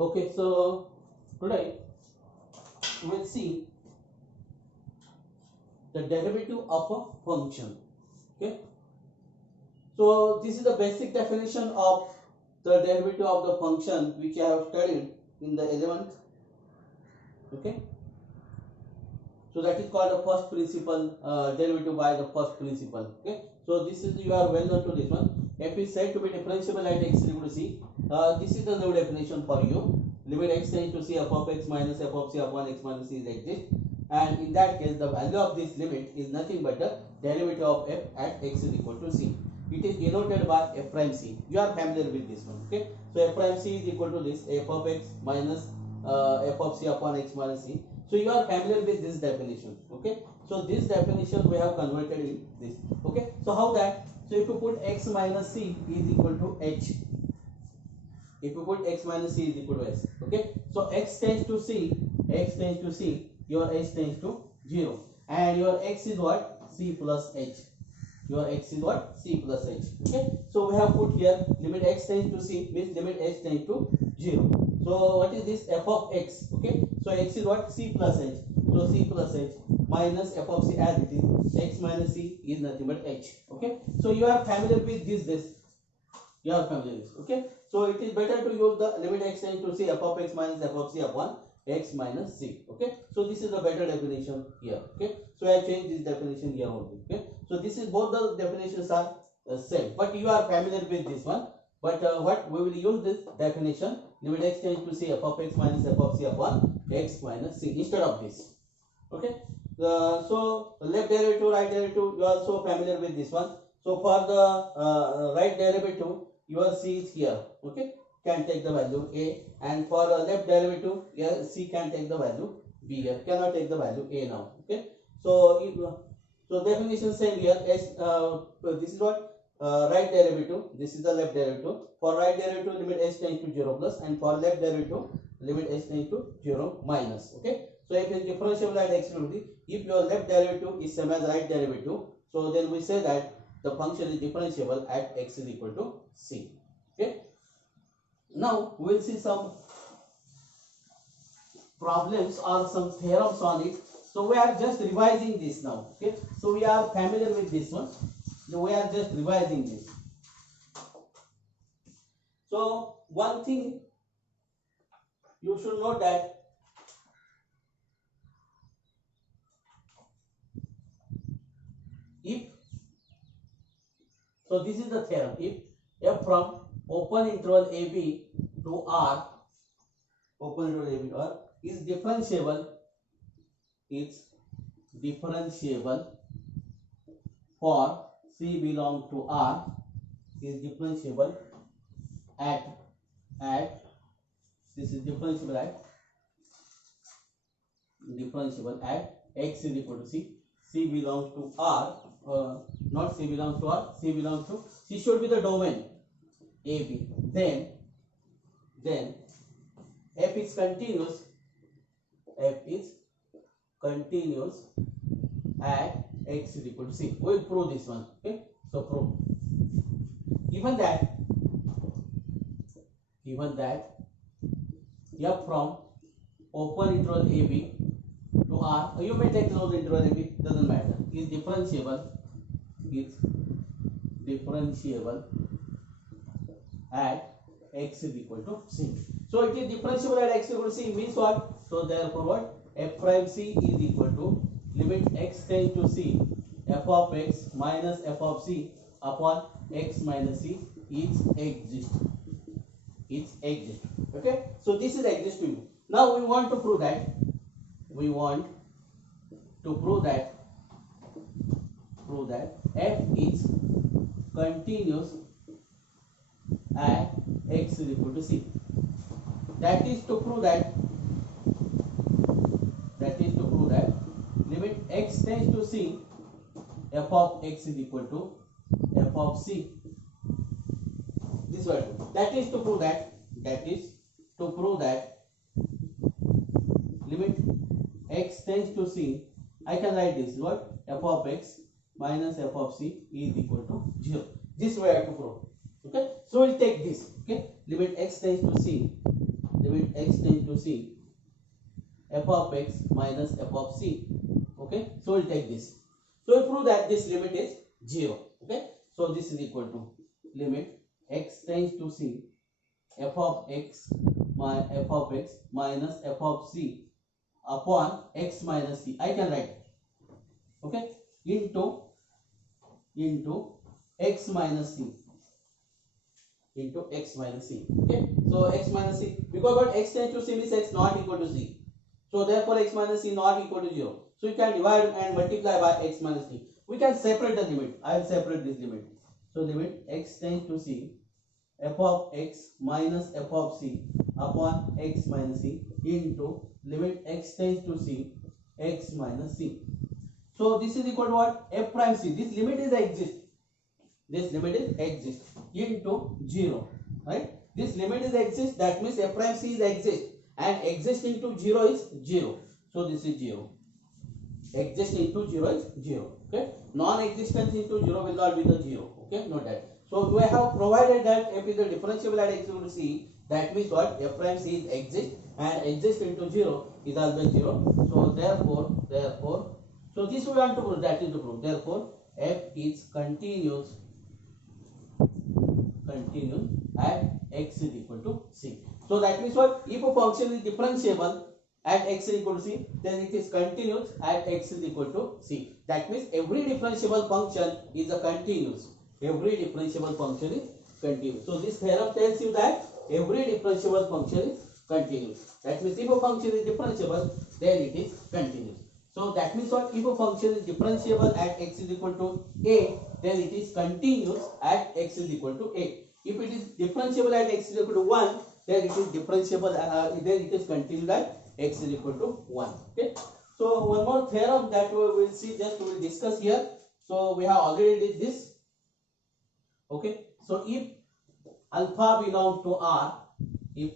Okay, so today we will see the derivative of a function. Okay, so this is the basic definition of the derivative of the function which I have studied in the 11th. Okay, so that is called the first principle, derivative by the first principle. Okay, so this is, you are well known to this one. F is said to be differentiable at x equal to c. This is the new definition for you. Limit x tends to c, f of x minus f of c upon x minus c is exists, and in that case the value of this limit is nothing but the derivative of f at x is equal to c. It is denoted by f prime c. You are familiar with this one. Okay, so f prime c is equal to this f of x minus f of c upon x minus c. So you are familiar with this definition. Okay, so this definition we have converted in this. Okay, so how that? So if you put x minus c is equal to h, if you put x minus c is equal to s, okay, so x tends to c, your h tends to 0, and your x is what? C plus h. Your x is what? C plus h. Okay, so we have put here limit x tends to c means limit h tends to 0. So what is this? F of x. Okay, so x is what? C plus h. So c plus h minus f of c as it is. X minus c is nothing but h. Okay, so you are familiar with this. You are familiar with this. Okay, so it is better to use the limit x tends to c f of x minus f of c upon x minus c. Okay, so this is the better definition here. Okay, so I changed this definition here only. Okay, so this is, both the definitions are same, but you are familiar with this one. But what we will use this definition, limit x tends to c f of x minus f of c upon x minus c instead of this. Okay, so left derivative, right derivative, you are so familiar with this one. So for the right derivative, your c is here. Okay, can take the value a, and for left derivative, yeah, c can take the value b here, cannot take the value a now. Okay, so if, so definition same here. As this is what right derivative, this is the left derivative. For right derivative, limit h tends to 0 plus, and for left derivative, limit h tends to 0 minus. Okay, so if it is differentiable at x equal to, if your left derivative is same as right derivative, so then we say that the function is differentiable at x is equal to c. Okay, now we will see some problems or some theorems on it. So we are just revising this now. Okay, so we are familiar with this one. So we are just revising this. So one thing you should know that if, so this is the theorem, if f from open interval ab to r, open interval ab to r is differentiable, for c belong to r, is differentiable at this is differentiable at x is equal to c. C belongs to r, not c belongs to r, c belongs to, c should be the domain ab. Then f is continuous at x is equal to c. We will prove this one. Okay, so prove. Given that f from open interval ab to r, you may take closed interval ab, doesn't matter, is differentiable at x is equal to c. So it is differentiable at x is equal to c means what? So therefore what? F prime c is equal to limit x tends to c f of x minus f of c upon x minus c is exist. Okay, so this is exist to you. Now we want to prove that f is continuous at x is equal to c. That is to prove that limit x tends to c f of x is equal to f of c. This way. That is to prove that limit x tends to c, I can write this what? F of x minus f of c is equal to 0. This way I have to prove. Okay, so we'll take this. Okay, limit x tends to c limit x tends to c, f of x minus f of c. Okay, so we'll take this. So we'll prove that this limit is 0. Okay, so this is equal to limit x tends to c, f of x minus f of c upon x minus c. I can write, okay, into x minus c, into x minus c. Okay, so x minus c, because what x tends to c means x not equal to c, so therefore x minus c not equal to 0. So you can divide and multiply by x minus c. We can separate the limit. I will separate this limit. So limit x tends to c, f of x minus f of c upon x minus c into limit x tends to c, x minus c. So this is equal to what? F prime c. This limit is exist. This limit is exist into 0. Right? This limit is exist. That means f prime c is exist. And exist into 0 is 0. So this is 0. Exist into 0 is 0. Okay. Non-existence into 0 will not be the 0. Okay. Note that. So we have provided that f is a differentiable at x equal to c. That means what? F prime c is exist, and exist into 0 is always 0. So therefore, so this we want to prove. That is to prove. Therefore, f is continuous at x is equal to c. So that means what? If a function is differentiable at x is equal to c, then it is continuous at x is equal to c. That means every differentiable function is a continuous. Every differentiable function is continuous. So this theorem tells you that every differentiable function is continuous. That means if a function is differentiable, then it is continuous. So that means what? If a function is differentiable at x is equal to a, then it is continuous at x is equal to a. If it is differentiable at x is equal to 1, then it is differentiable, then it is continuous at x is equal to 1. Okay. So one more theorem that we will see, just we will discuss here. So we have already did this. Okay. So if alpha belongs to R, then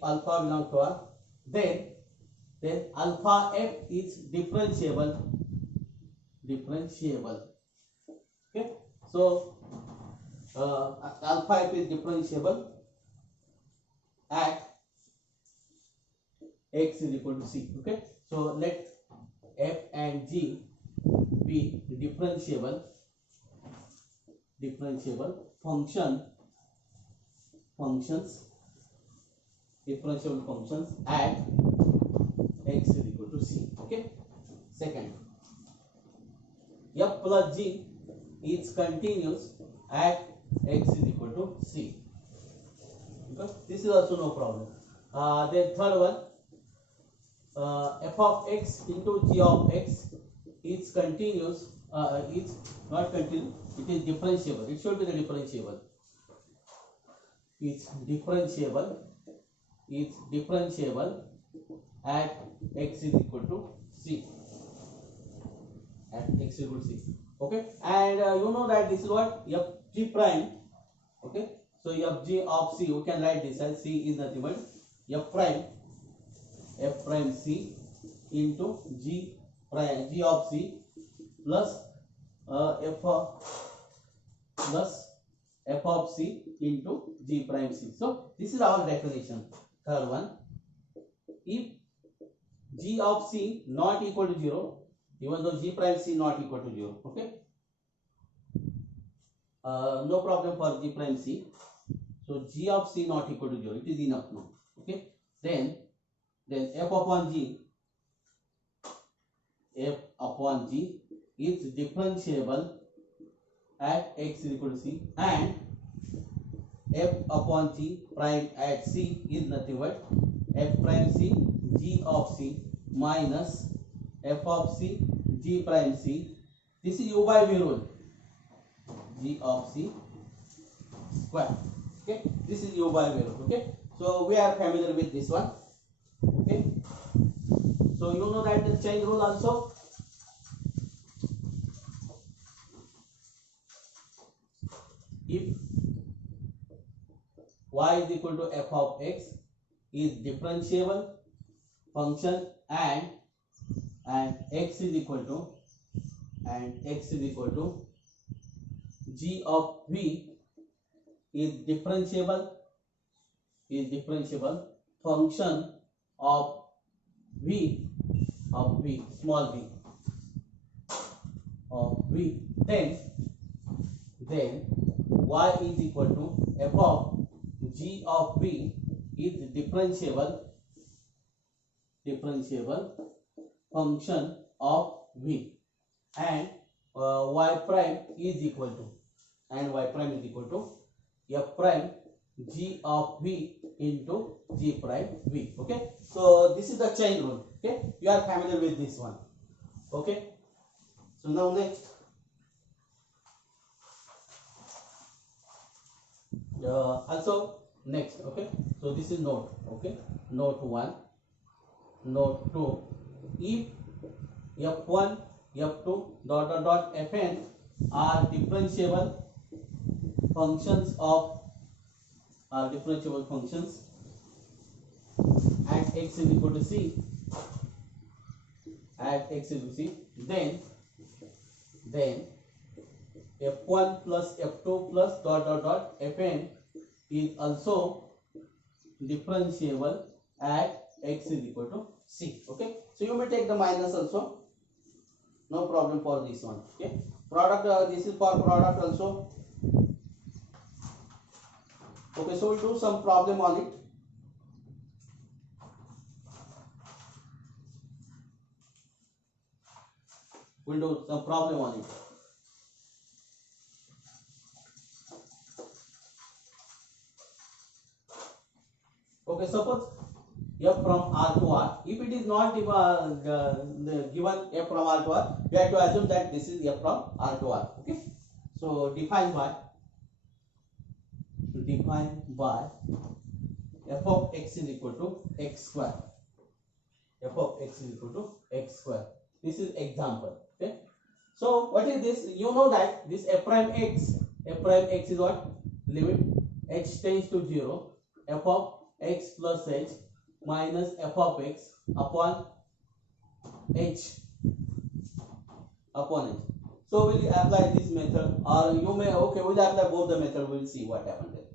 alpha f is differentiable. Okay. So alpha f is differentiable at x is equal to c. Okay. So let f and g be differentiable functions at x is equal to c. Okay. Second, f plus g is continuous at x is equal to c. Okay. This is also no problem. Then third one, f of x into g of x is continuous. Is not continuous. It is differentiable. It should be the differentiable. It's differentiable at x is equal to c. At x is equal to c. Okay. And you know that this is what? F g prime. Okay. So f g of c, we can write this as c is nothing but f prime c into g of c plus f of c into g prime c. So this is our definition. Third one, if g of c not equal to 0, even though g prime c not equal to 0, okay, no problem for g prime c. So g of c not equal to 0, it is enough now. Okay, then f upon g is differentiable at x is equal to c, and f upon g prime at c is nothing but f prime c g of c minus f of c g prime c. This is u by v rule, g of c square. Okay, this is u by v rule. Okay, so we are familiar with this one. Okay, so you know that the chain rule also. If y is equal to f of x is differentiable function and x is equal to g of v is differentiable function of v small v of v, then y is equal to f of g of v is differentiable function of v, and y prime is equal to f prime g of v into g prime v. Okay, so this is the chain rule. Okay, you are familiar with this one. Okay, so now next, also next. Okay, so this is note. Okay, note 1, note 2. If f1 f2 fn are differentiable functions at x is equal to c, then f1 plus f2 plus fn is also differentiable at x is equal to c. Okay, so you may take the minus also, no problem for this one. Okay, product, this is for product also. Okay, so we'll do some problem on it. Okay, suppose f from R to R. If it is not given f from R to R, we have to assume that this is f from R to R. Okay, so define by f of x is equal to x square. This is example. Okay, so what is this? You know that this f prime x is what? Limit h tends to 0, f of x plus h minus f of x upon h. So will you apply this method, or you may, okay, we'll apply both the method, we'll see what happened there.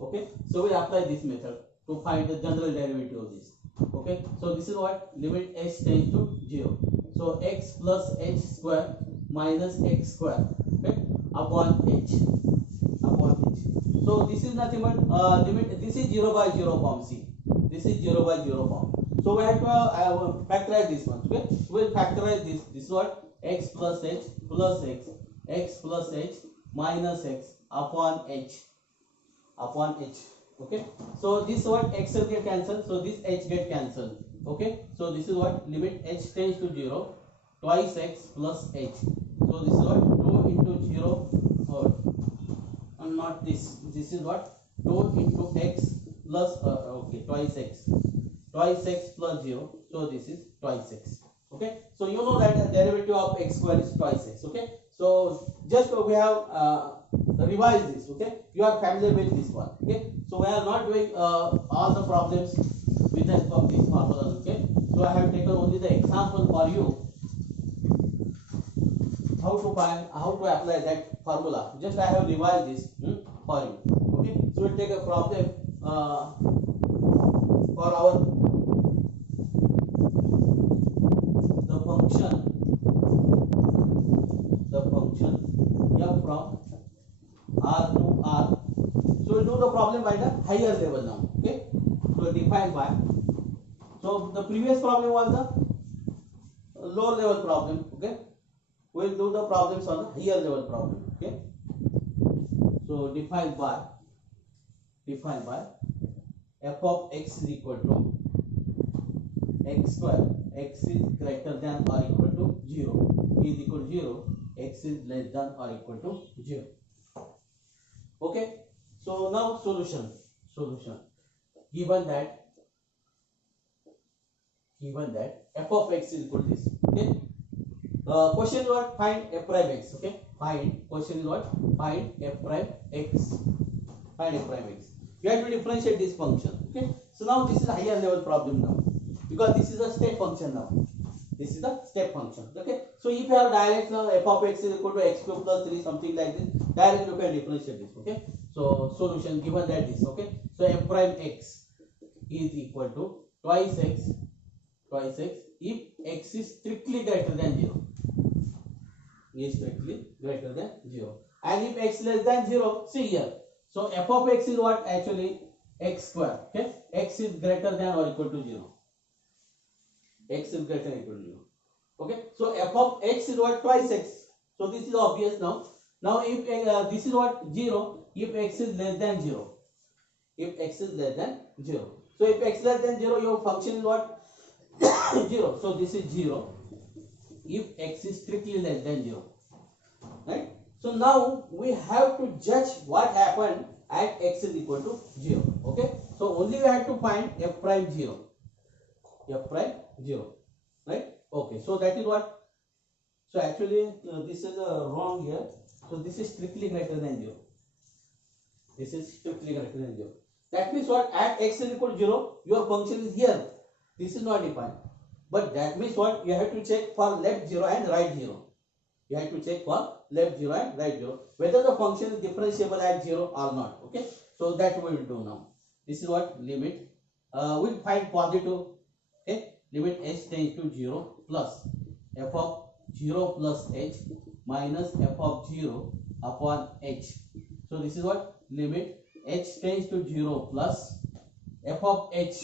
Okay, so we apply this method to find the general derivative of this. Okay, so this is what? Limit h tends to 0. So x plus h square minus x square, okay, upon h. So this is nothing but limit. This is 0 by 0 form. See, this is 0 by 0 form. So we have to factorize this one. Okay, we'll factorize this. This is what? X plus h plus x plus h minus x upon h. Okay, so this what? X will get cancelled, so this h get cancelled. Okay, so this is what? Limit h tends to 0, twice x plus h. So this is what? 2 into 0, or not this. This is what? 2 into x plus okay, twice x plus 0. So this is twice x. Okay, so you know that the derivative of x square is twice x. Okay, so just we have revised this. Okay, you are familiar with this one. Okay, so we are not doing all the problems with the help of these formulas. Okay, so I have taken only the example for you, how to apply that formula. Just I have revised this for you. Okay, so we'll take a problem for our the function f from R to R. So we'll do the problem by the higher level now. Okay, so define by. So the previous problem was the lower level problem. Okay, we'll do the problems on the higher level problem. Okay, so define by f of x is equal to x square. X is greater than or equal to 0. Is equal to 0. X is less than or equal to 0. Okay, so now solution. Given that f of x is equal to this. Okay, question is what? Find f prime x. Okay, question is what? Find f prime x. You have to differentiate this function. Okay, so now this is a higher level problem now, because this is a step function now. Okay, so if you have direct f of x is equal to x cube plus 3, something like this, directly you can differentiate this. Okay, so solution given that this. Okay, so f prime x is equal to twice x if x is strictly greater than 0. Is strictly greater than 0. And if x less than 0, see here. So f of x is what? Actually x square. Okay, x is greater than or equal to 0. X is greater than or equal to 0. Okay, so f of x is what? Twice x. So this is obvious now. Now if this is what? 0 if x is less than 0. If x is less than 0. So if x less than 0, your function is what? 0. So this is 0 if x is strictly less than 0. Right? So now we have to judge what happened at x is equal to 0. Okay? So only we have to find f prime 0. F prime 0. Right? Okay. So that is what? So actually this is wrong here. So this is strictly greater than 0. This is strictly greater than 0. That means what? At x is equal to 0, your function is here. This is not defined. But that means what? You have to check for left 0 and right 0. You have to check for left 0 and right 0. Whether the function is differentiable at 0 or not. Okay. So that we will do now. This is what? Limit. We'll find positive. Okay. Limit h tends to 0 plus f of 0 plus h minus f of 0 upon h. So this is what? Limit h tends to 0 plus f of h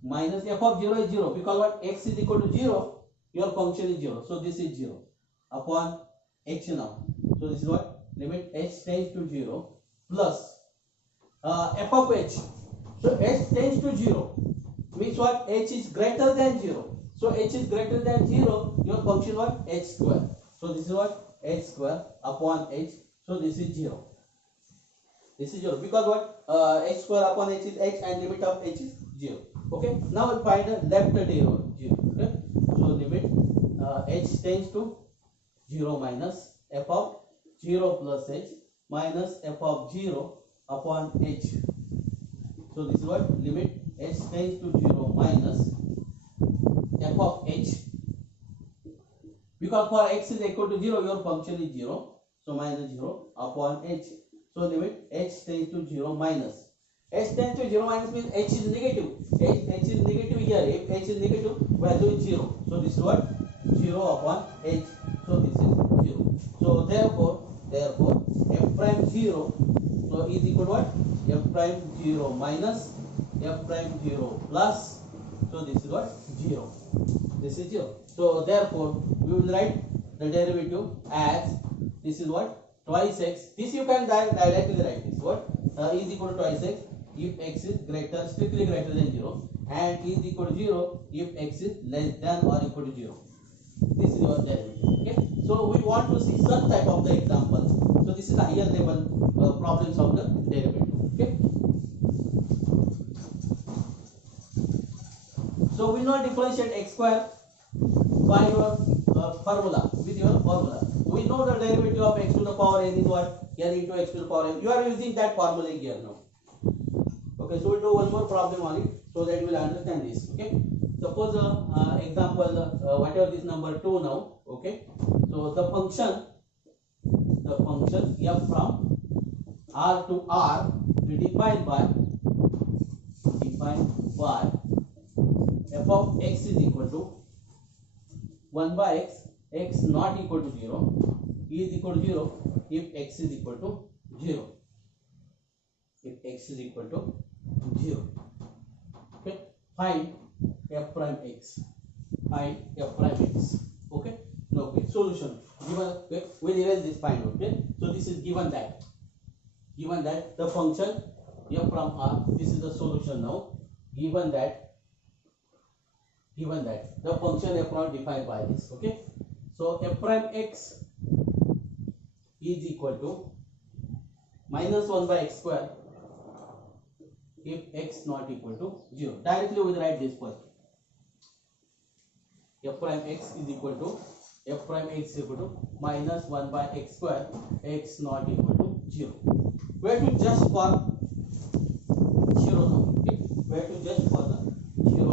minus f of 0 is 0 because what? X is equal to 0, your function is 0. So this is 0 upon h now. So this is what? Limit h tends to 0 plus f of h. So h tends to 0 means what? H is greater than 0. So h is greater than 0, your function what? H square. So this is what? H square upon h. So this is 0. This is 0 because what? H square upon h is h and limit of h is 0. Okay. Now we'll find the left derivative 0. Okay. So limit h tends to 0 minus f of 0 plus h minus f of 0 upon h. So this is what? Limit h tends to 0 minus f of h. Because for x is equal to 0, your function is 0. So minus 0 upon h. So limit h tends to 0 minus. H tends to 0 minus means h is negative. H is negative here. If h is negative, value is 0. So this is what? 0 upon h. So this is 0. So therefore f prime 0 so is equal to what? F prime 0 minus f prime 0 plus. So this is what? 0. This is 0. So therefore we will write the derivative as this is what? Twice x. This you can directly write this. What? Is equal to twice x if x is strictly greater than 0 and is equal to 0 if x is less than or equal to 0. This is your derivative. Okay. So we want to see some type of the example. So this is the higher level problems of the derivative. Okay. So we know differentiate x square by your formula, with your formula. We know the derivative of x to the power n is what? N into x to the power n. You are using that formula here now. Okay, so we'll do one more problem on it so that you will understand this. Okay, suppose example, whatever this number 2 now. Okay, so the function f from r to r will defined by f of x is equal to 1 by x, x not equal to 0, is equal to 0 if x is equal to 0. If x is equal to 0. Okay, find f prime x. Find f prime x. Okay, okay, solution given. Okay, we'll erase this find. Okay, so this is given that the function f from r, this is the solution now. Given that the function f prime defined by this. Okay, so f prime x is equal to minus 1 by x square if x not equal to 0. Directly we will write this first. F prime x is equal to minus 1 by x square, x not equal to 0. We have to just for 0 now. Okay, we have to just for the 0.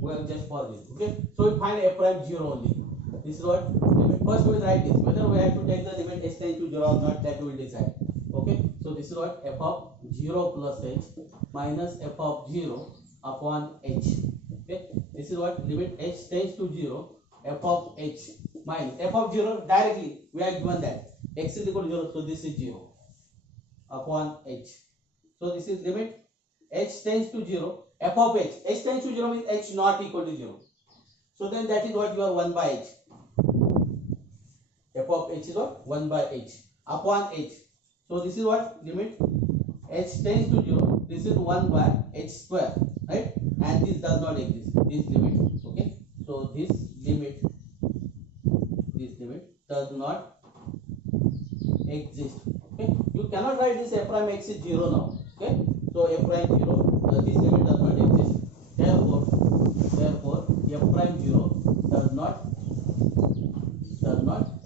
We have just for this. Okay, so we find f prime 0 only. This is what limit. First we will write this. Whether we have to take the limit h tends to 0 or not, that we will decide. Okay. So this is what f of 0 plus h minus f of 0 upon h. Okay. This is what limit h tends to 0, f of h minus f of 0 directly we are given that x is equal to 0, so this is 0 upon h. So this is limit h tends to 0, f of h. H tends to 0 means h not equal to 0. So then that is what you are 1 by h. F of h is what? 1 by h upon h. So this is what limit h tends to 0. This is 1 by h square, right? And this does not exist. This limit, okay? So this limit does not exist. Okay? You cannot write this f prime x is 0 now. Okay? So f prime 0, this limit does not exist. Therefore, f prime 0 does not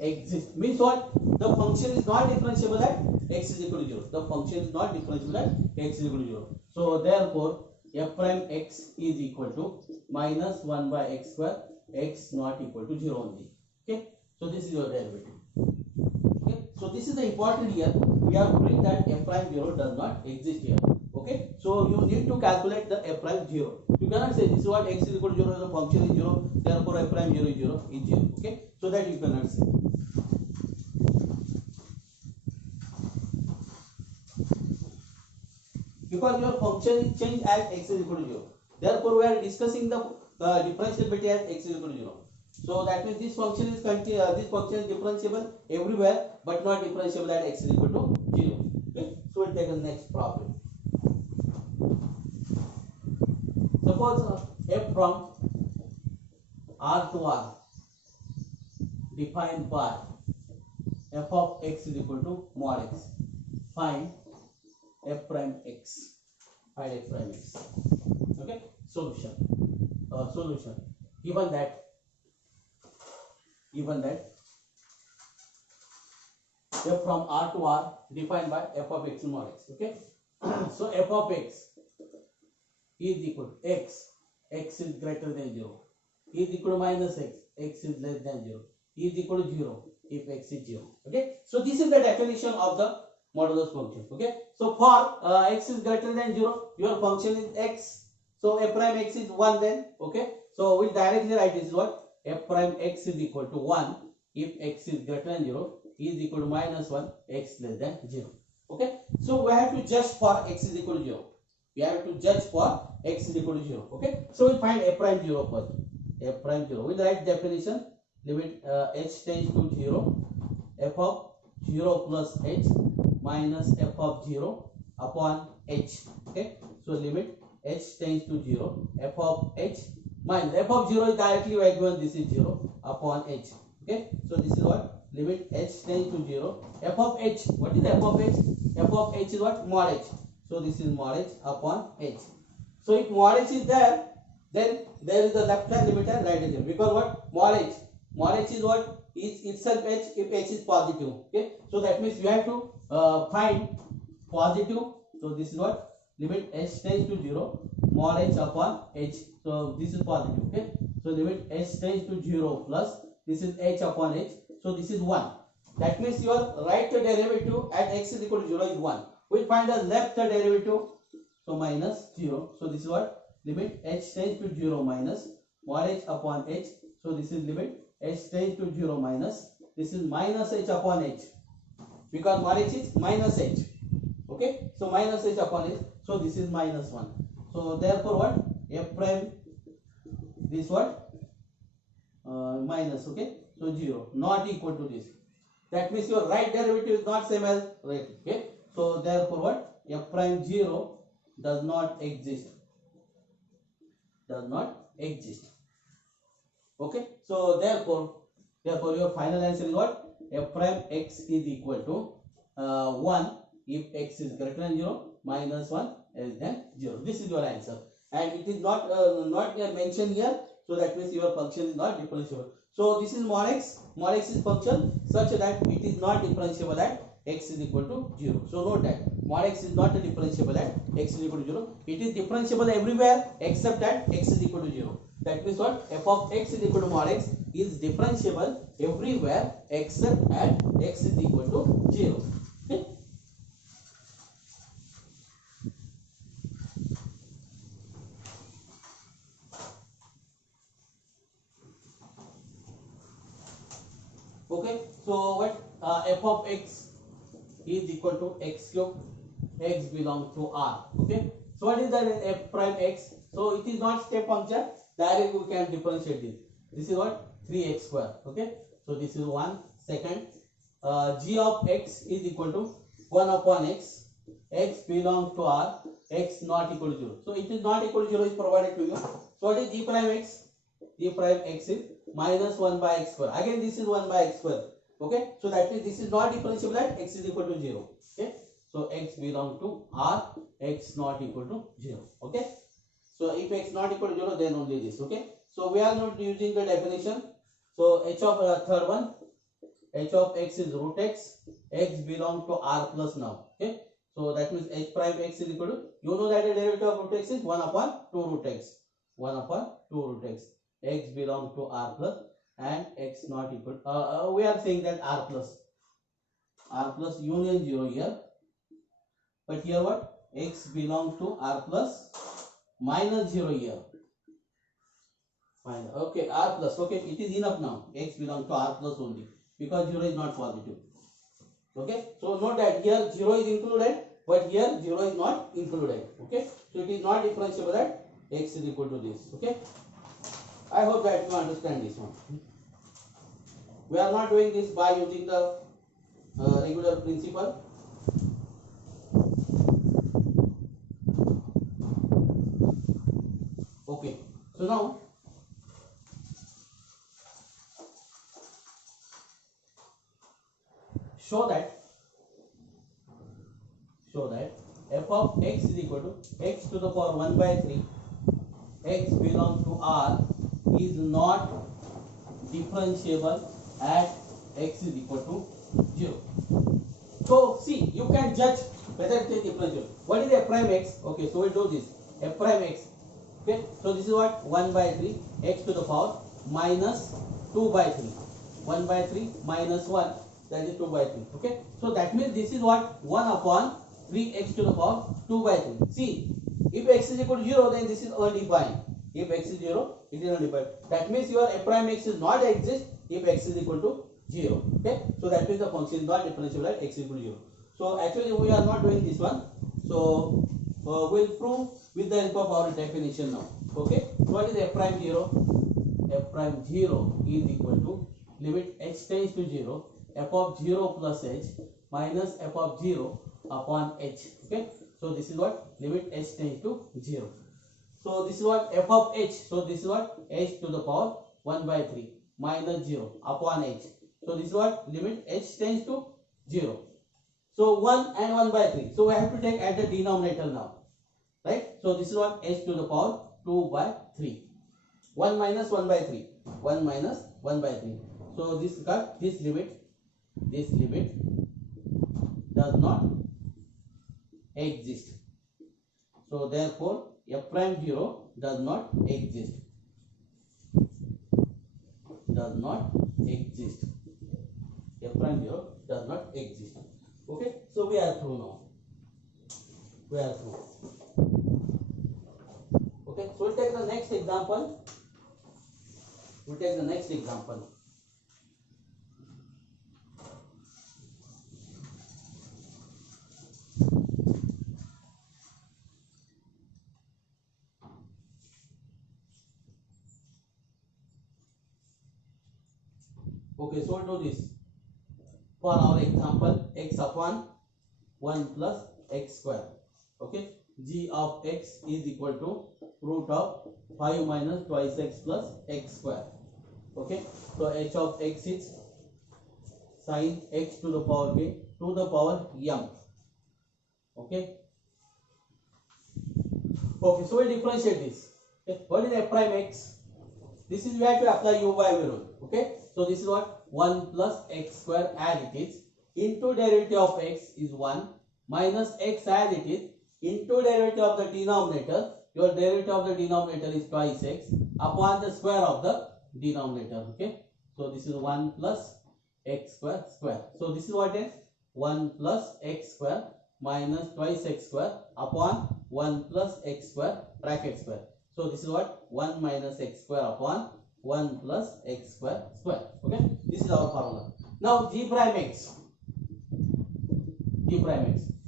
exist. Means what? The function is not differentiable at x is equal to 0. The function is not differentiable at x is equal to 0. So therefore, f prime x is equal to minus 1 by x square, x not equal to 0 only. Okay? So this is your derivative. Okay? So this is the important here. We are proving that f prime 0 does not exist here. Okay? So you need to calculate the f prime 0. You cannot say this is what x is equal to 0, the function is 0, therefore f prime 0 is 0 is 0. Okay? So that you cannot say. Because your function is changed as x is equal to 0. Therefore we are discussing the differentiability as x is equal to 0. So that means this function is differentiable everywhere, but not differentiable at x is equal to 0. Okay? So we'll take the next problem. Suppose f from R to R defined by f of x is equal to mod x. Find f prime x. Find f prime x. Okay? Solution. Given that f from R to R defined by f of x mod x. Okay? So f of x is equal to x is greater than 0, is equal to minus x is less than 0, is equal to 0 if x is 0. Okay? So this is the definition of the modulus function. Okay? So for x is greater than 0, your function is x. So f prime x is 1 then. Okay? So we directly write this is what? F prime x is equal to 1 if x is greater than 0, is equal to minus 1, x less than 0. Okay? So we have to judge for x is equal to 0. We have to judge for x is equal to 0. Okay? So we'll find f prime 0 first. F prime 0. With the right definition, limit h tends to 0, f of 0 plus h minus f of 0 upon h. Okay? So limit h tends to 0, f of h minus f of 0 is directly given, this is 0 upon h. Okay? So this is what? Limit h tends to 0, f of h. What is f of h? F of h is what? Mod h. So this is mod h upon h. So if mod h is there, then there is the left hand limit and right hand limit. Because what? Mod h. Mod h is what? Is itself h if h is positive. Okay? So that means you have to find positive. So this is what? Limit h tends to 0, mod h upon h. So this is positive. Okay? So limit h tends to 0 plus this is h upon h. So this is 1. That means your right derivative at x is equal to 0 is 1. We find the left derivative. So minus 0. So this is what? Limit h tends to 0 minus mod h upon h. So this is limit h tends to 0 minus. This is minus h upon h. Because mod h is minus h. Okay? So minus h upon h. So this is minus 1. So therefore what? F prime, this what? Minus, okay? So 0. Not equal to this. That means your right derivative is not same as right. Okay? So therefore what? F prime 0 does not exist. Does not exist. Okay? So therefore your final answer is what? F prime x is equal to 1 if x is greater than 0, minus 1 less than 0. This is your answer. And it is not mentioned here. So that means your function is not differentiable. So this is mod x. Mod x is function such that it is not differentiable at x is equal to 0. So note that mod x is not differentiable at x is equal to 0. It is differentiable everywhere except at x is equal to 0. That means what? F of x is equal to mod x is differentiable everywhere except at x is equal to 0. Okay. Okay. So what? F of x is equal to x cube. X belongs to R. Okay. So what is that f prime x? So it is not step function. Directly we can differentiate this. This is what? 3x square. Okay. So this is 1. Second, g of x is equal to 1 upon x. X belongs to R. X not equal to 0. So it is not equal to 0 is provided to you. So what is g prime x? G prime x is minus 1 by x square. Again this is 1 by x square. Okay. So that means this is not differentiable at x is equal to 0. Okay. So x belongs to R, x not equal to 0. Okay. So if x not equal to 0, then only this. Okay. So we are not using the definition. So h of third one, h of x is root x. X belongs to R plus now. Okay. So that means h prime x is equal to, you know that the derivative of root x is 1 upon 2 root x. 1 upon 2 root x. X belongs to R plus and x not equal. We are saying that R plus union 0 here. But here what? X belongs to R plus minus 0 here. Minus. Okay, R plus. Okay, it is enough now. X belongs to R plus only. Because 0 is not positive. Okay, so note that here 0 is included. But here 0 is not included. Okay, so it is not differentiable at x is equal to this. Okay, I hope that you understand this one. We are not doing this by using the regular principle. Okay, so now show that f of x is equal to x to the power 1 by 3, x belongs to R, is not differentiable at x is equal to 0. So see, you can judge whether it is differentiable. What is f prime x? Okay, so we'll do this. F prime x. Okay, so this is what? 1 by 3 x to the power minus 2 by 3. 1 by 3 minus 1, that is 2 by 3. Okay, so that means this is what? 1 upon 3x to the power 2 by 3. See, if x is equal to 0, then this is undefined. If x is 0, it is undefined. That means your f prime x is not exist if x is equal to 0. Okay, so that means the function is not differentiable at x is equal to 0. So actually we are not doing this one. So we'll prove with the help of our definition now. Okay, so what is f prime 0? F prime 0 is equal to limit h tends to 0, f of 0 plus h minus f of 0 upon h. Okay, so this is what? Limit h tends to 0. So this is what? F of h. So this is what? H to the power 1 by 3 minus 0 upon h. So this is what? Limit h tends to 0. So 1 and 1 by 3. So we have to take at the denominator now. Right? So this is what? H to the power 2 by 3. 1 minus 1 by 3. 1 minus 1 by 3. So this limit does not exist. So therefore f prime 0 does not exist. Does not exist. F prime 0 does not exist. Okay, so we are through now. We are through. Okay, so we'll take the next example. Okay, so we'll do this. For our example, x upon 1 plus x square. Okay, g of x is equal to root of 5 minus twice x plus x square. Okay, so h of x is sin x to the power k to the power m. Okay, so we'll differentiate this. Okay, what is f prime x? This is where to apply u by v rule. Okay, so this is what? 1 plus x square as it is into derivative of x is 1 minus x as it is into derivative of the denominator your derivative of the denominator is twice x upon the square of the denominator. Okay, so this is 1 plus x square square. So this is what is 1 plus x square minus twice x square upon 1 plus x square bracket square. So this is what 1 minus x square upon 1 plus x square square. Okay, this is our formula. Now g prime x,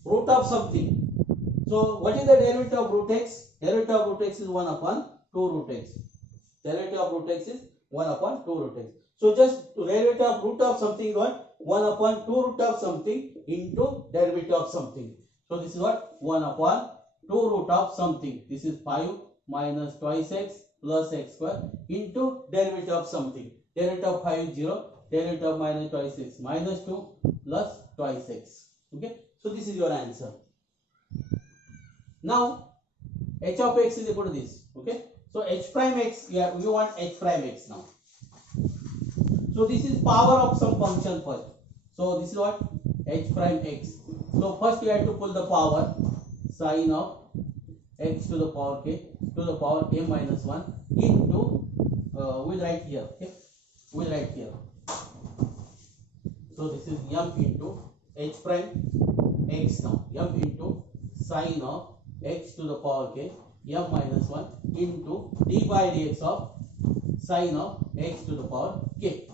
root of something. So what is the derivative of root x? Derivative of root x is 1 upon 2 root x. Derivative of root x is 1 upon 2 root x. So just derivative of root of something is what? 1 upon 2 root of something into derivative of something. So this is what? 1 upon 2 root of something. This is 5 minus twice x plus x square into derivative of something. Derivative of 5 is 0. Derivative of minus twice x minus 2 plus twice x. Okay. So this is your answer. Now h of x is equal to this. Okay. So h prime x, yeah, we want h prime x now. So this is power of some function first. So this is what? H prime x. So first you have to pull the power sine of x to the power k to the power k minus 1 into, we'll write here. Okay. We'll write here. So this is m into h prime x now. M into sine of x to the power k m minus 1 into d by dx of sine of x to the power k.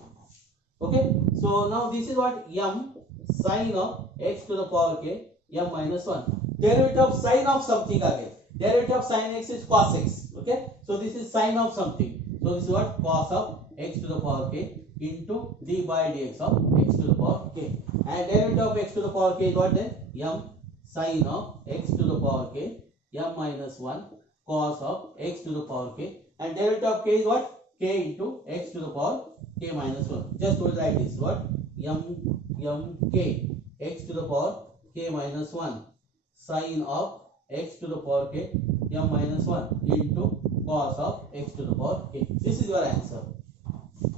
Okay, so now this is what m sine of x to the power k m minus 1. Derivative of sine of something again. Derivative of sine x is cos x. Okay, so this is sine of something. So this is what cos of x to the power k into d by dx of x to the power k. And derivative of x to the power k is what then? M sine of x to the power k m minus 1 cos of x to the power k. And derivative of k is what? K into x to the power k minus 1. Just we'll write this. What? m k x to the power k minus 1 sine of x to the power k m minus 1 into cos of x to the power k. This is your answer.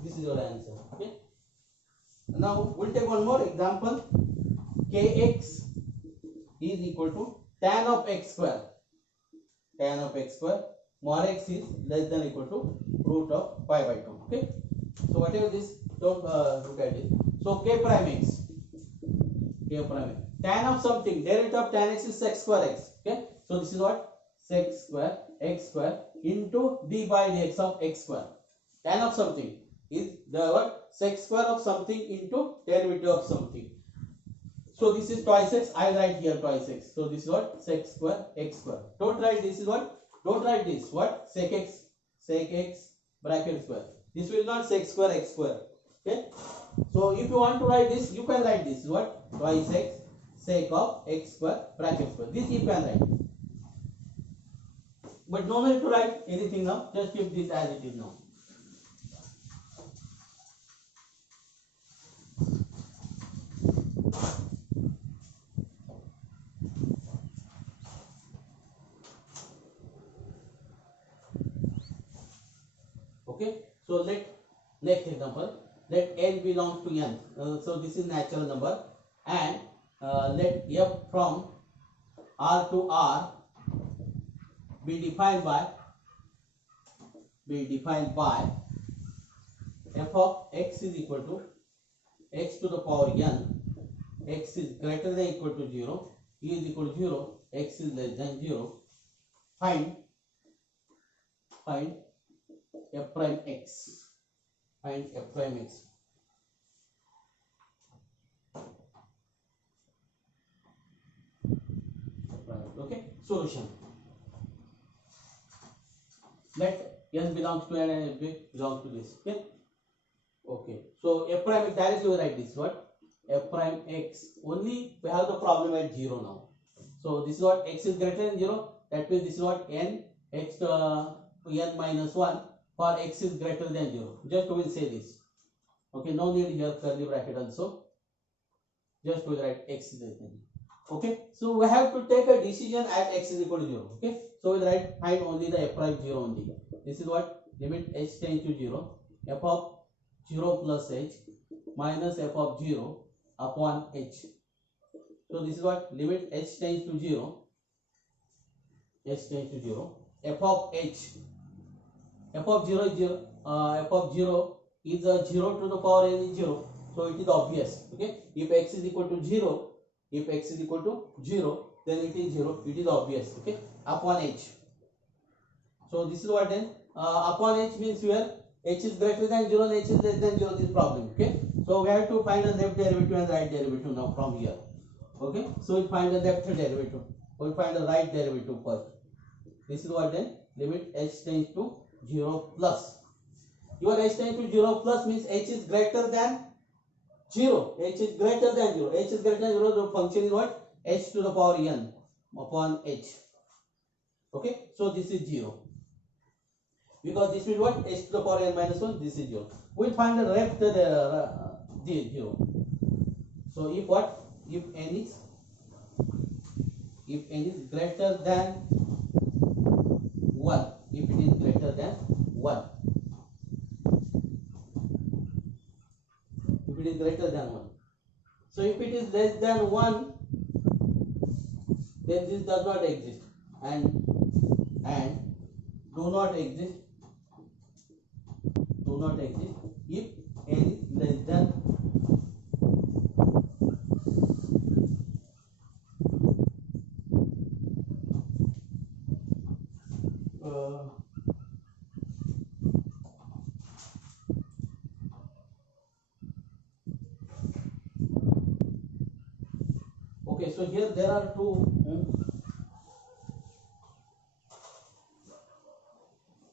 This is your answer. Okay. Now we'll take one more example. Kx is equal to tan of x square. Tan of x square mod x is less than or equal to root of pi by 2. Okay. So whatever this, don't look at it. So k prime x. K prime x. Tan of something. Derivative of tan x is sec square x. Okay. So this is what? Sec square x square into d by dx of x square. Tan of something is the what? Sec square of something into derivative of something. So this is twice x. I write here twice x. So this is what? Sec square x square. Don't write this is what? Don't write this. What? Sec x bracket square. This will not sec square x square. Okay. So if you want to write this, you can write this. What? Twice x sec of x square bracket square. This you can write. But no need to write anything now. Just keep this as it is now. Okay. So next example. Let n belongs to n. So this is natural number, and let f from R to R be defined by f of x is equal to x to the power n. X is greater than or equal to 0. E is equal to 0. X is less than 0. Find f prime x. Find f prime x. Okay. Solution. Let n belongs to n and f belongs to this. Okay. Okay. So f prime x, directly we write this. What? F prime x. Only we have the problem at 0 now. So this is what? X is greater than 0. That means this is what? N x to n minus 1 for x is greater than 0. Just we will say this. Okay. No need here curly bracket also. Just we will write x is greater than 0. Okay. So we have to take a decision at x is equal to 0. Okay. So we will write find only the f prime 0 only. This is what? Limit h tends to 0. F of 0 plus h minus f of 0 upon h. So this is what? Limit h tends to 0. H tends to 0. f of h, f of 0 is 0, f of 0 is 0 to the power n is 0, so it is obvious. Okay, if x is equal to 0, if x is equal to 0, then it is 0, it is obvious. Okay, upon h. So this is what then upon h means where h is greater than 0 and h is less than 0, this problem. Okay, so we have to find the left derivative and right derivative now from here. Okay, so we find the left derivative, we find the right derivative first. This is what then limit h tends to 0 plus. Your h tends to 0 plus means h is greater than 0. H is greater than 0. H is greater than 0. The function is what? H to the power n upon h. Okay, so this is 0. Because this means what? H to the power n minus 1. This is 0. We'll find the left 0. So if what? If n is greater than 1, if it is greater than 1, if it is greater than 1, so if it is less than 1, then this does not exist, and do not exist if n is less than okay, so here there are two.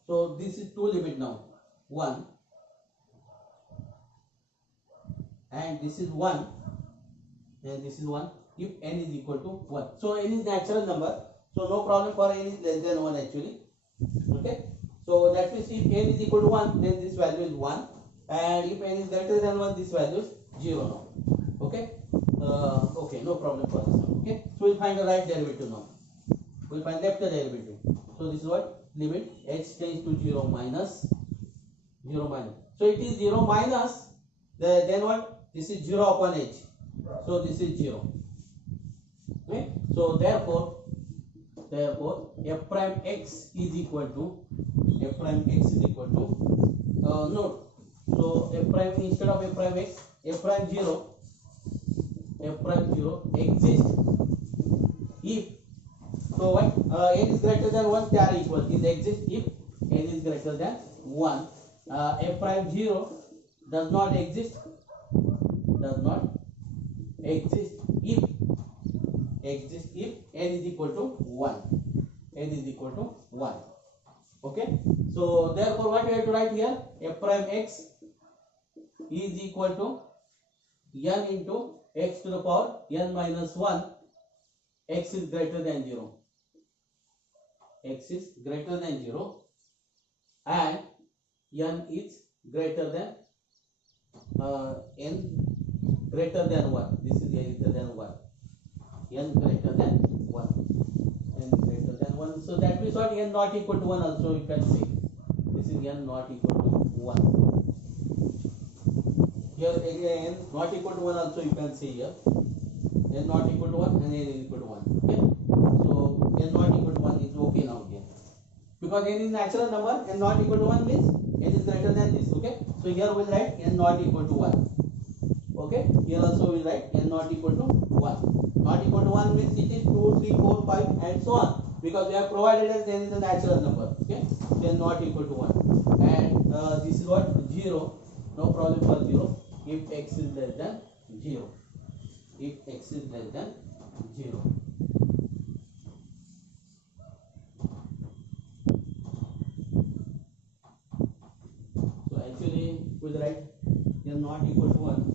So this is two limit now, 1 and this is 1 and this is 1 if n is equal to 1. So n is natural number, so no problem for n is less than 1 actually. Okay, so that means if n is equal to 1, then this value is 1, and if n is greater than 1, this value is 0 now. Okay, okay, no problem for this one. Okay, so we'll find the right derivative now. We'll find left derivative. So this is what? Limit h tends to 0 minus. So it is 0 minus, then what? This is 0 upon h. So this is 0. Okay, so therefore f prime x is equal to no. So f prime, instead of f prime x, f prime 0 exists if, so what, n is greater than 1, they are equal. This exists if n is greater than 1. F prime 0 does not exist if n is equal to 1. Okay, so therefore what we have to write here? F prime x is equal to n into x to the power n minus 1. X is greater than 0. X is greater than 0 and n is greater than n greater than 1. This is greater than 1. N greater than 1. N greater than 1. So that means what? N not equal to 1 also you can say. This is n not equal to 1. Here again n not equal to 1 also you can say here. N not equal to 1 and n is equal to 1. Okay. So n not equal to 1 is okay now here. Because n is natural number, n not equal to 1 means n is greater than this. Okay. So here we will write n not equal to 1. Okay. Here also we will write n not equal to 1. Not equal to 1 means it is 2, 3, 4, 5 and so on. Because we have provided as n is a natural number. Okay. Then not equal to 1. And this is what? 0. No problem for 0. If x is less than 0. If x is less than 0. So actually we will write n not equal to 1.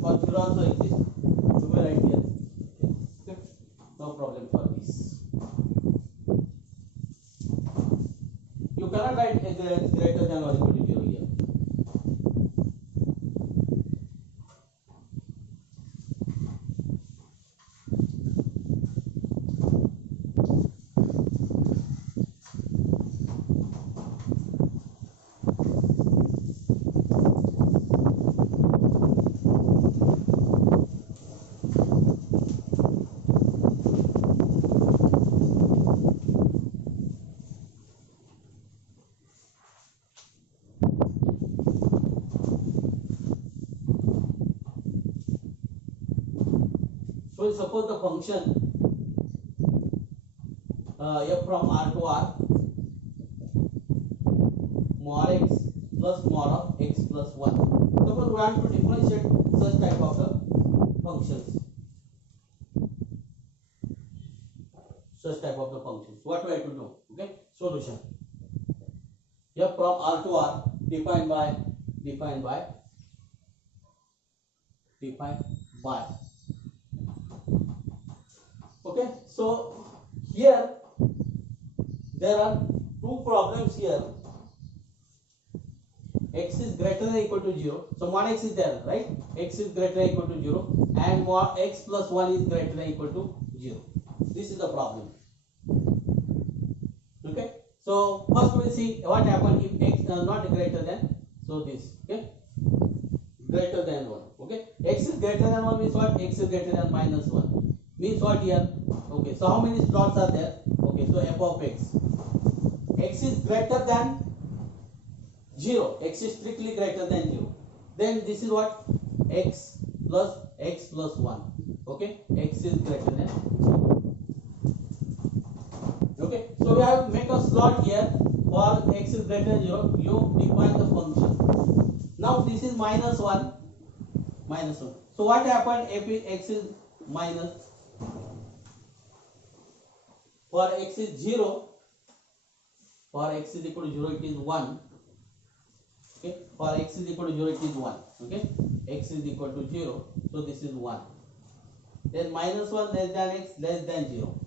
For 0 also exists. So we write here. Okay. No problem for this. You cannot write greater than or equal to 0 here. we suppose the function f from R to R mod x plus mod of x plus 1. Suppose we want to differentiate such type of the functions. Such type of the functions. What we have to do? Okay. Solution. F from R to R defined by okay. So here there are two problems here. X is greater than or equal to 0. So mod x is there, right? X is greater than or equal to 0 and mod x plus 1 is greater than or equal to 0. This is the problem. Okay. So first we will see what happens if x is not greater than, so this, okay, greater than 1. Okay. X is greater than 1 means what? X is greater than minus 1 means what here? Okay. So how many slots are there? Okay. So f of x is greater than 0. X is strictly greater than 0. Then this is what? X plus 1. Okay. X is greater than 0. Okay. So we have to make a slot here for x is greater than 0. You define the function. Now this is minus 1. So what happened if x is minus? For x is 0. For x is equal to 0, it is 1. Okay. For x is equal to 0, it is 1. Okay. X is equal to 0. So this is 1. Then minus 1 less than x less than 0.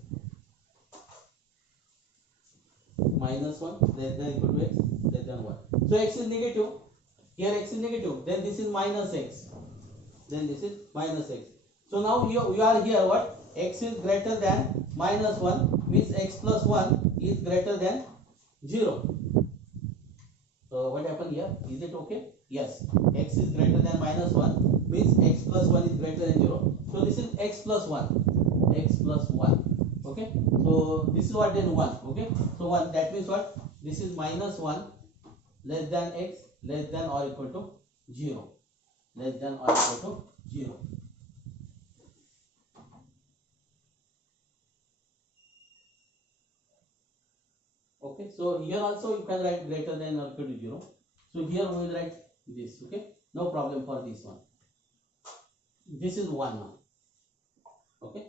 Minus 1 less than or equal to x less than 1. So x is negative. Here x is negative. Then this is minus x. So now you are here what? X is greater than minus 1 means x plus 1 is greater than 0. So what happened here? Is it okay? Yes. X is greater than minus 1 means x plus 1 is greater than 0. So this is x plus 1. Okay. So this is what? Then 1. Okay. So 1, that means what? This is minus 1 less than x less than or equal to 0. Okay. So here also you can write greater than or equal to 0. So here we will write this. Okay. No problem for this one. This is 1 now. Okay.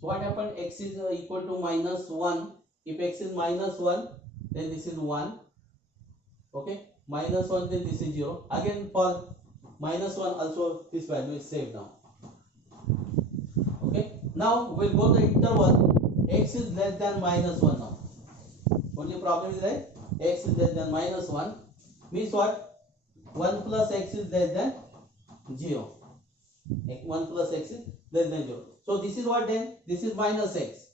So what happened? X is equal to minus 1. If x is minus 1, then this is 1. Okay. Minus 1, then this is 0. Again for minus 1 also this value is saved now. Okay. Now we'll go to the interval. X is less than minus 1 now. Only problem is that x is less than minus 1 means what? 1 plus x is less than 0. 1 plus x is less than 0. So this is what then? This is minus x.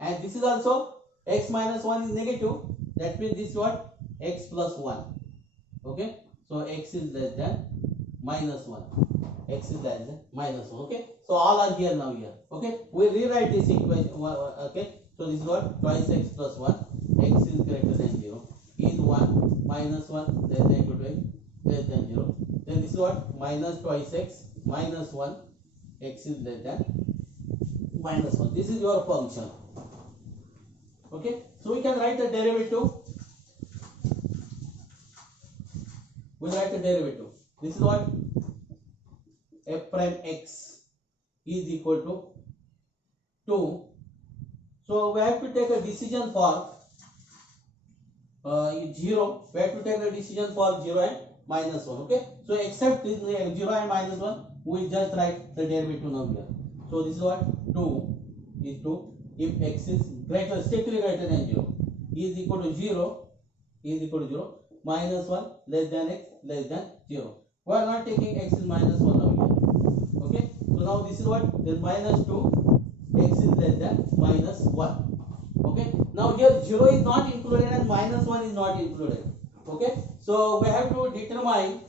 And this is also x minus 1 is negative. That means this is what? X plus 1. Okay. So x is less than minus 1. Okay. So all are here now here. Okay. We rewrite this equation. Okay. So this is what? Twice x plus 1. X is greater than 0. Is 1 minus 1 less than equal to x less than 0. Then this is what? Minus twice x minus 1. X is less than minus 1. This is your function. Okay. So we can write the derivative. We'll write the derivative. This is what? F prime x is equal to 2. So we have to take a decision for 0. We have to take a decision for 0 and minus 1. Okay. So except this 0 and minus 1, we just write the derivative now here. So this is what? 2 is 2. If x is greater, strictly greater than 0, is equal to 0, minus 1 less than x less than 0. We are not taking x is minus 1 now here. Okay. So now this is what? Then minus 2, x is less than minus 1. Okay. Now here 0 is not included and minus 1 is not included. Okay. So we have to determine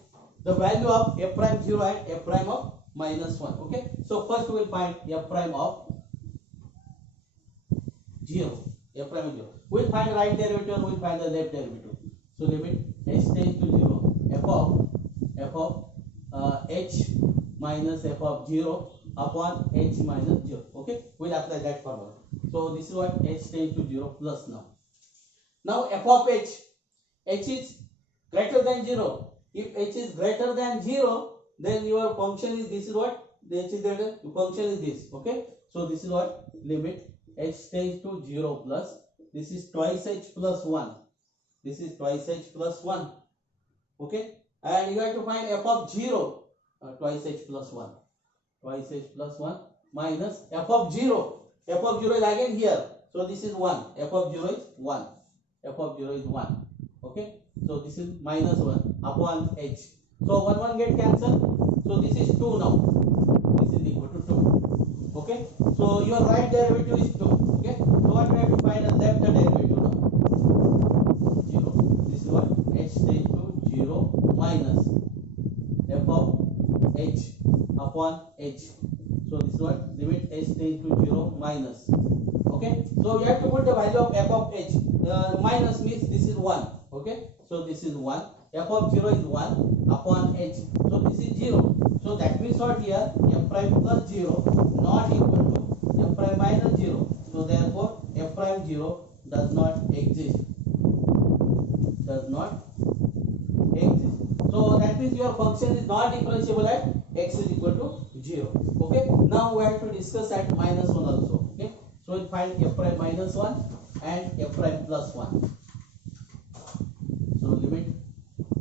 the value of f prime 0 and f prime of minus 1. Okay. So first we will find f prime of 0. F prime of 0. We will find right derivative and we will find the left derivative. So limit h tends to 0. f of h minus f of 0 upon h minus 0. Okay, we'll apply that formula. So this is what h tends to 0 plus now. Now f of h is greater than 0. If h is greater than 0, then your function is, this is what, the h is greater, the function is this. Okay, so this is what, limit h tends to 0 plus, this is twice h plus 1, this is twice h plus 1. Okay, and you have to find f of 0, twice h plus 1, twice h plus 1 minus f of 0. F of 0 is again here, so this is 1, f of 0 is 1, f of 0 is 1. Okay, so this is minus 1 upon h. So 1 get cancelled, so this is 2 now, this is equal to 2. Okay, so your right derivative is 2. Okay, so what we have to find a left derivative now? 0. This is what, h tends to 0 minus f of h upon h. So this is what, limit h tends to 0 minus. Okay, so you have to put the value of f of h. Minus means this is 1. Okay, so this is 1, f of 0 is 1 upon h, so this is 0. So that means what, here f prime plus 0 not equal to f prime minus 0. So therefore f prime 0 does not exist, does not exist. So that means your function is not differentiable at x is equal to 0. Okay, now we have to discuss at minus 1 also. Okay, so we'll find f prime minus 1 and f prime plus 1. So limit,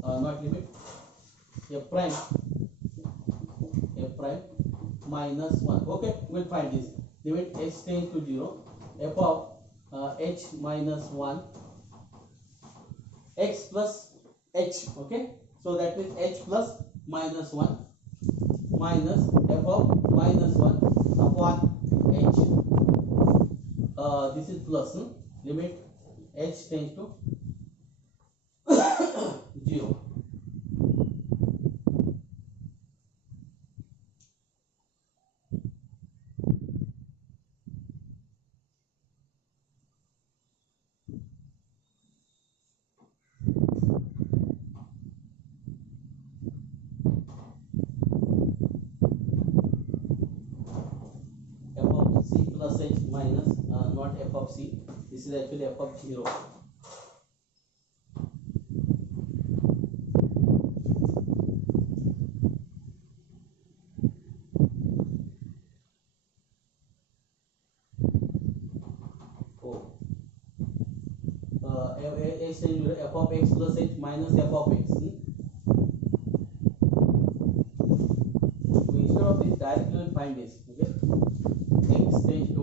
not limit, f prime minus 1. Okay, we'll find this. Limit h tends to 0, f of h minus 1, x plus h. Okay, so that means h plus minus 1 minus f of minus 1 upon h. This is plus, limit h tends to 0. F of c plus h minus, not f of c, this is actually f of 0. F of x plus h minus f of x. So instead of this, directly we will find this. Okay, x tends to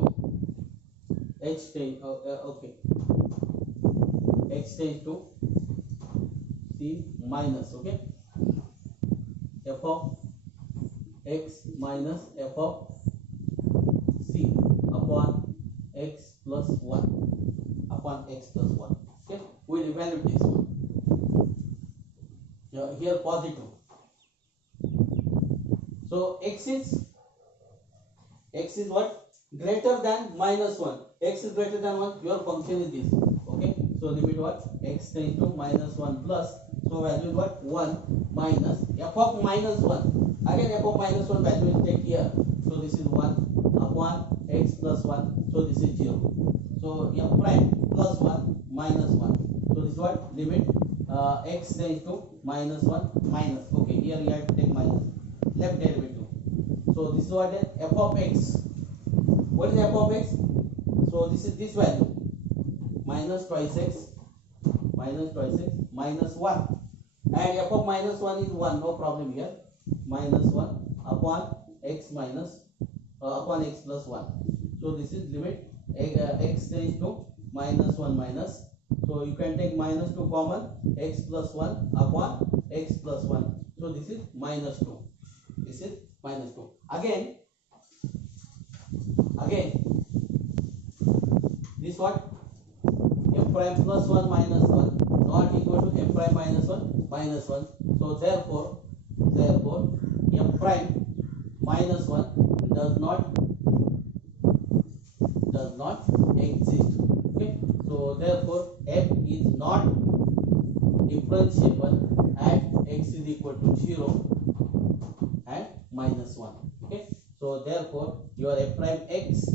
h tends, okay, x tends to c minus, okay, f of x minus f of c upon x plus 1 upon x plus 1. Okay, we will evaluate this one. Here positive. So x is what? Greater than minus 1. X is greater than 1. Your function is this. Okay, so limit what? X tends to minus 1 plus. So value is what? 1 minus f of minus 1. Again f of minus 1 value is take here. So this is 1 upon x plus 1. So this is 0. So f prime plus 1 minus 1. So this is what? Limit x tends to minus 1 minus. Okay, here you have to take minus. Left derivative. So this is what? F of x. What is f of x? So this is this value. Minus twice x. Minus twice x. Minus 1. And f of minus 1 is 1. No problem here. Minus 1 upon x minus upon x plus 1. So this is limit x tends to minus 1 minus. So you can take minus 2 common, x plus 1 upon x plus 1. So this is minus 2. This is minus 2. Again, this what? F prime plus 1 minus 1 not equal to f prime minus 1 minus 1. So therefore f prime minus 1 does not exist. Okay, so therefore f is not differentiable at x is equal to 0 and minus 1. Okay, so therefore your f prime x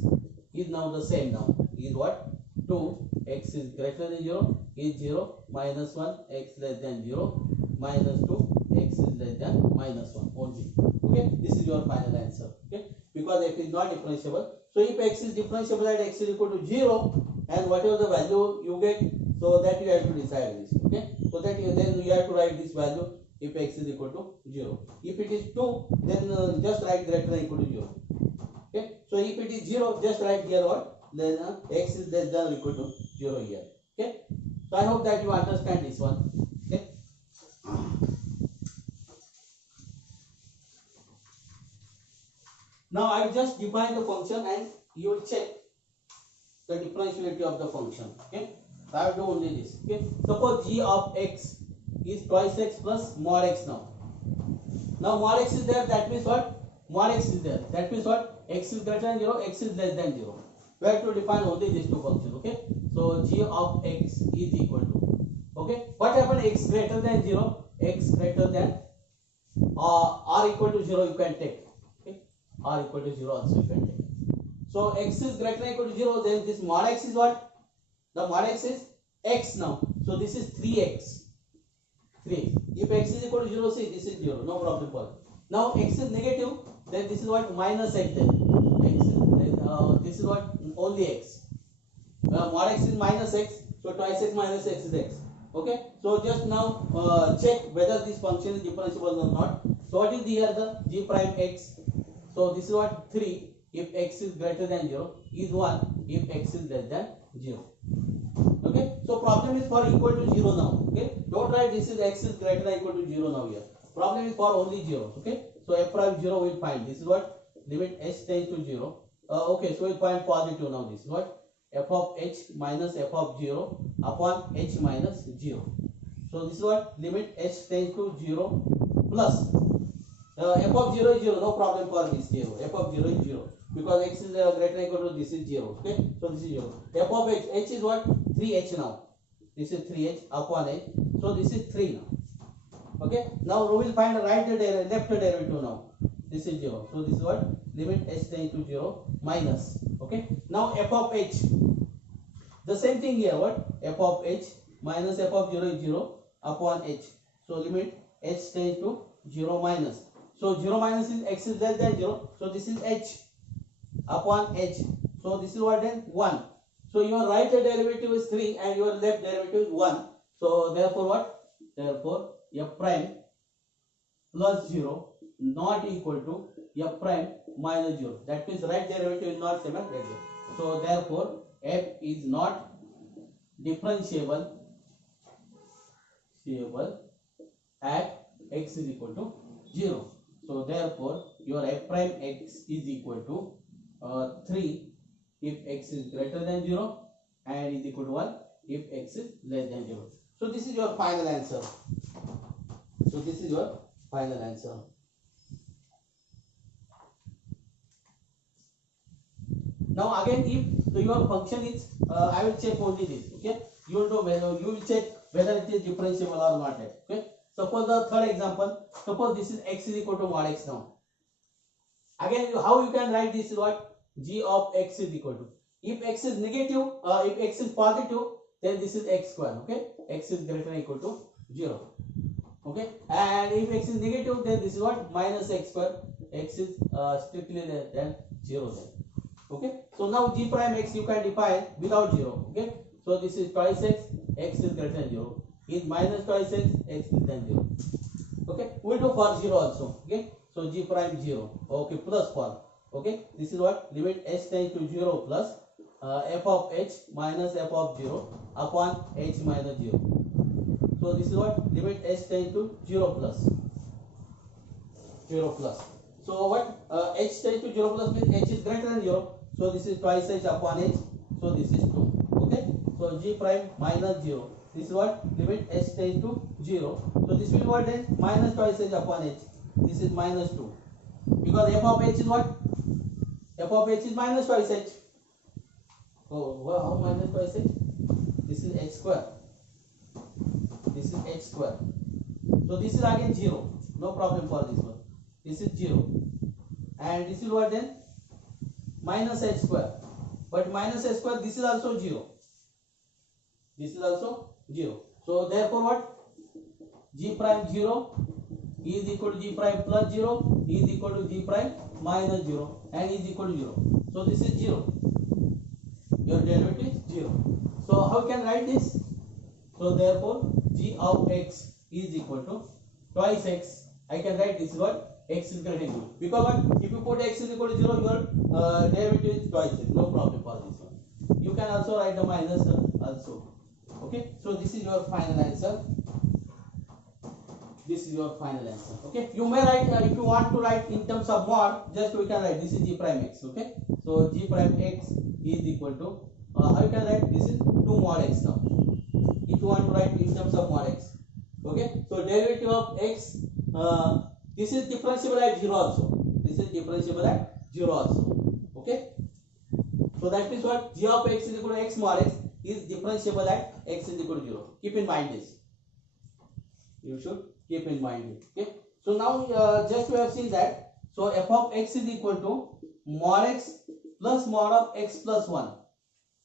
is now the same. Now is what? 2 x is greater than 0 is 0 minus 1 x less than 0 minus 2 x is less than minus 1 only. Okay, this is your final answer. Okay, because f is not differentiable. So if x is differentiable at x is equal to 0 and whatever the value you get, so that you have to decide this. Okay, so that then you have to write this value if x is equal to 0. If it is 2, then just write greater than or equal to 0. Okay, so if it is 0, just write here what? Then x is less than or equal to 0 here. Okay, so I hope that you understand this one. Okay. Now I will just define the function and you will check the differentiability of the function. Okay, so I will do only this. Okay, suppose g of x is twice x plus mod x now. Now mod x is there, that means what? Mod x is there, that means what? X is greater than 0, x is less than 0. We have to define only these two functions. Okay, so g of x is equal to, okay, what happened? X greater than 0, x greater than r equal to 0 you can take. Okay, r equal to 0 also you can take. So x is greater than or equal to 0, then this mod x is what? The mod x is x now. So this is 3x. 3. If x is equal to 0, see this is 0, no problem for it. Now x is negative, then this is what? Minus x then. X is, this is what? Only x. Mod x is minus x, so twice x minus x is x. Okay, so just now check whether this function is differentiable or not. So what is here the g prime x? So this is what? 3 if x is greater than 0 is 1 if x is less than 0. Okay, so problem is for equal to 0 now. Okay, don't write this is x is greater than or equal to 0 now here. Problem is for only 0. Okay, so f prime 0 will find. This is what? Limit h tends to 0. Okay, so we'll find positive now. This is what? F of h minus f of 0 upon h minus 0. So this is what? Limit h tends to 0 plus f of 0 is 0, no problem for this 0. F of 0 is 0 because x is greater than or equal to this is 0. Okay, so this is 0. F of h is what? 3h now. This is 3h upon h. So this is 3 now. Okay, now we will find the left derivative now. This is 0. So this is what? Limit h tends to 0 minus. Okay, now f of h. The same thing here. What? F of h minus f of 0 is 0 upon h. So limit h tends to 0 minus. So 0 minus is x is less than 0. So this is h upon h. So this is what then? 1. So your right derivative is 3 and your left derivative is 1. So therefore what? Therefore f prime plus 0 not equal to f prime minus 0. That means right derivative is not same as right derivative. So therefore f is not differentiable at x is equal to 0. So therefore your f prime x is equal to 3 if x is greater than 0 and is equal to 1 if x is less than 0. So this is your final answer. So this is your final answer. Now again, if your function is, I will check only this. Okay, you will check whether it is differentiable or not. Okay. Suppose the third example. Suppose this is x is equal to mod x now. Again, how you can write this is what? G of x is equal to. If x is negative, if x is positive, then this is x square. Okay, x is greater than or equal to 0. Okay, and if x is negative, then this is what? Minus x square. X is strictly less than 0 then. Okay, so now g prime x you can define without 0. Okay, so this is twice x, x is greater than 0. Is minus twice x, x is than 0. Okay, we will do for 0 also. Okay, so g prime 0. Okay, plus for. Okay, this is what? Limit h tends to 0 plus f of h minus f of 0 upon h minus 0. So this is what? Limit h tends to 0 plus. 0 plus. So what? H tends to 0 plus means h is greater than 0. So this is twice h upon h. So this is 2. Okay. So g prime minus 0. This is what? Limit h tends to 0. So this will be what then? Minus twice h upon h. This is minus 2. Because f of h is what? F of h is minus twice h. Oh, well, how minus twice h? This is h square. This is h square. So this is again 0. No problem for this one. This is 0. And this is what then? Minus h square. But minus h square, this is also 0. This is also 0. So therefore what? G prime 0 is equal to G prime plus 0 is equal to G prime minus 0 and is equal to 0. So this is 0. Your derivative is 0. So how can I write this? So therefore G of x is equal to twice x. I can write this is what? X is greater than 0. Because what? If you put x is equal to 0, your derivative is twice x. No problem for this one. You can also write the minus also. Okay. So this is your final answer. This is your final answer. Okay. You may write if you want to write in terms of mod, just we can write this is G prime x. Okay. So G prime x is equal to how you can write this is 2 mod x now. If you want to write in terms of mod x. Okay. So derivative of x. This is differentiable at 0 also. This is differentiable at 0 also. Okay. So that means what? G of x is equal to x mod x is differentiable at x is equal to 0. Keep in mind this. You should keep in mind it. Okay. So now just we have seen that. So f of x is equal to mod x plus mod of x plus 1.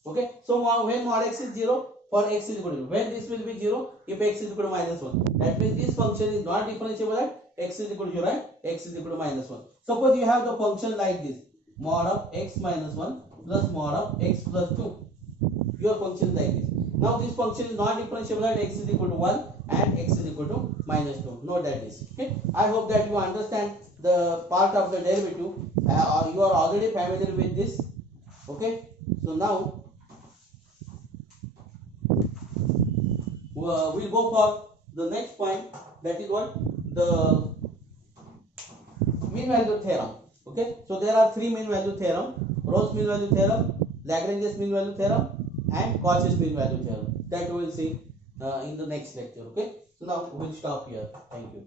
Okay. So when mod x is 0, for x is equal to 0. When this will be 0, if x is equal to minus 1. That means this function is not differentiable at x is equal to 0 and x is equal to minus 1. Suppose you have the function like this. Mod of x minus 1 plus mod of x plus 2. Your function is like this. Now this function is not differentiable at x is equal to 1 and x is equal to minus 2. Note that this. Okay. I hope that you understand the part of the derivative. You are already familiar with this. Okay. So now we'll go for the next point. That is what? The mean value theorem. Okay. So there are 3 mean value theorem: Rolle's mean value theorem, Lagrange's mean value theorem, and Cauchy's mean value theorem. That we will see in the next lecture. Okay. So now we will stop here. Thank you.